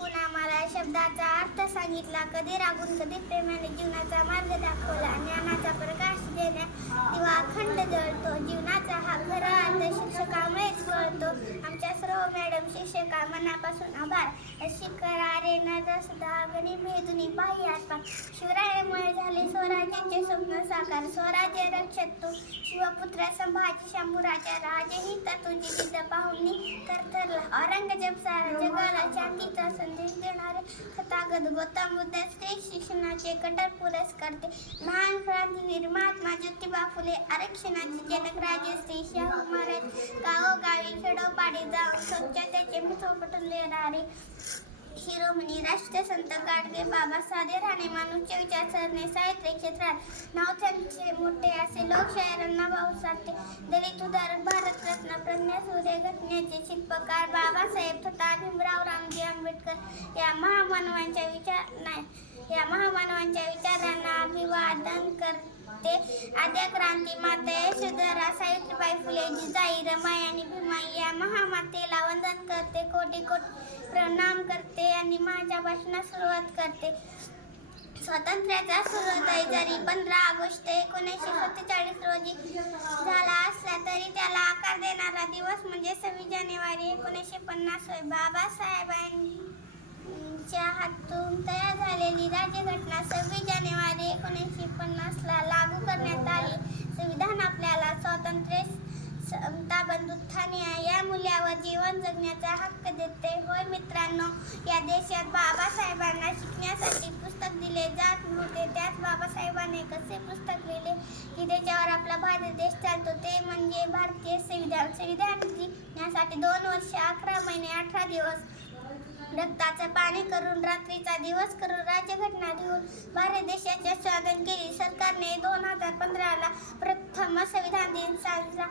शिकून आम्हाला शब्दाचा अर्थ सांगितला, कधी रागून कधी प्रेमाने जीवनाचा मार्ग दाखवला. ज्ञानाचा प्रकाश देण्या दिवा अखंड जळतो. जीवनाचा हा खरा अर्थ शिक्षकामुळेच कळतो. आमच्या सर्व मॅडम शिक्षका मनापासून आभार. अशी करारे नजर सुद्धा गणी भेदुनी बाह्य आत्मा. शिवरायामुळे झाले स्वराज्याचे स्वप्न साकार. स्वराज्य रक्षक तो शिवपुत्र संभाजी शंभूराजा. राजहित तुझी जिद्द पाहुनी थरथरला. औरंगजेब सारा जगाला शांतीचा संदेश देणारे तथागत गौतम बुद्ध स्त्री शिक्षणाचे कट्टर पुरस्कर्ते. महान क्रांतीवीर महात्मा ज्योतिबा फुले. आरक्षणाचे जनक राजश्री शाहू महाराज. गावोगावी खेडोपाडी जाऊन स्वच्छतेचे महत्त्व पटवून देणारे शिरोमणी राष्ट्रसंत गाडगे बाबा साधे मानूच्या विचारसरणी साहित्य क्षेत्रात नाव त्यांचे मोठे असे लोकशाहीर अण्णाभाऊ साठे. दलित उदाहरण भारतरत्न प्रज्ञासूर्य घटनेचे शिल्पकार बाबासाहेब तथा भीमराव रामजी आंबेडकर या महामानवांच्या विचारांना अभिवादन करते. आद्य क्रांती माता यशोधरा सावित्रीबाई फुले जिजाई रमाई आणि भीमाई या महामातेला वंदन करते. कोटी कोटी प्रणाम करते आणि माझ्या भाषणास सुरुवात करते. स्वातंत्र्याचा सूर्योदय जरी 15 ऑगस्ट 1947 रोजी झाला असला तरी त्याला आकार देणारा दिवस म्हणजे 26 जानेवारी 1950 होय. बाबासाहेबांच्या हातून तयार झालेली राज्यघटना 26 जानेवारी 1950 लागू करण्यात आली. संविधान आपल्याला स्वातंत्र्य, समता, बंधुत्व, न्याय या मूल्यावर जीवन जगण्याचा हक्क देते. होय मित्रांनो, या देशात बाबासाहेबांना शिकण्यासाठी पुस्तक दिले जात नव्हते. त्याच बाबासाहेबांनी कसे पुस्तक लिहिले की त्याच्यावर आपला भारत देश चालतो, ते म्हणजे भारतीय संविधान. संविधान लिहिण्यासाठी 2 वर्ष 11 महिने 18 दिवस रक्ताचं पाणी करून, रात्रीचा दिवस करून राज्यघटना लिहून भारत देशाचे स्वागत केले. सरकारने 2015 प्रथम संविधान दिन साजरा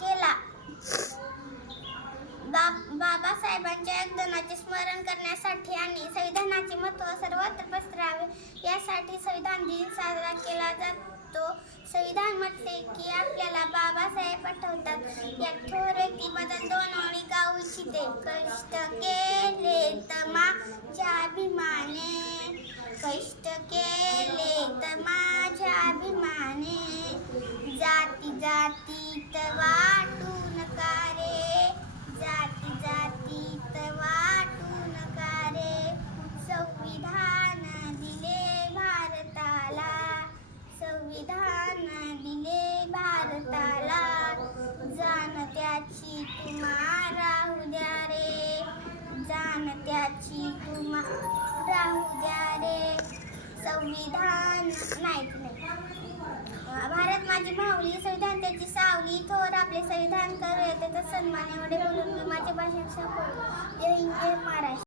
केला. बाबासाहेबांच्या योगदानाचे स्मरण करण्यासाठी आणि संविधानाचे महत्त्व सर्वत्र पसरावे यासाठी संविधान दिन साजरा केला जातो. संविधान म्हटले की आपल्याला बाबासाहेब आठवतात. या थोर व्यक्तीबद्दल 2 ओळी गाऊ इच्छिते. कष्ट केले तर माझ्या अभिमाने, कष्ट केले तर माझ्या अभिमाने, जाती जातीत वाटू नका रे, जाती जातीत वाटू नका रे. संविधान दिले भारताला, संविधान दिले भारताला, जाण त्याची तुम्हा राहू द्या रे, जाण त्याची तुम्हा राहू द्या रे. संविधान नाही. भारत माझी माऊली, संविधान त्याची सावली. थोर आपले संविधान करूया त्याचा सन्मान. एवढे बोलून मी माझे भाषण संपवले. जय हिंद, जय महाराष्ट्र.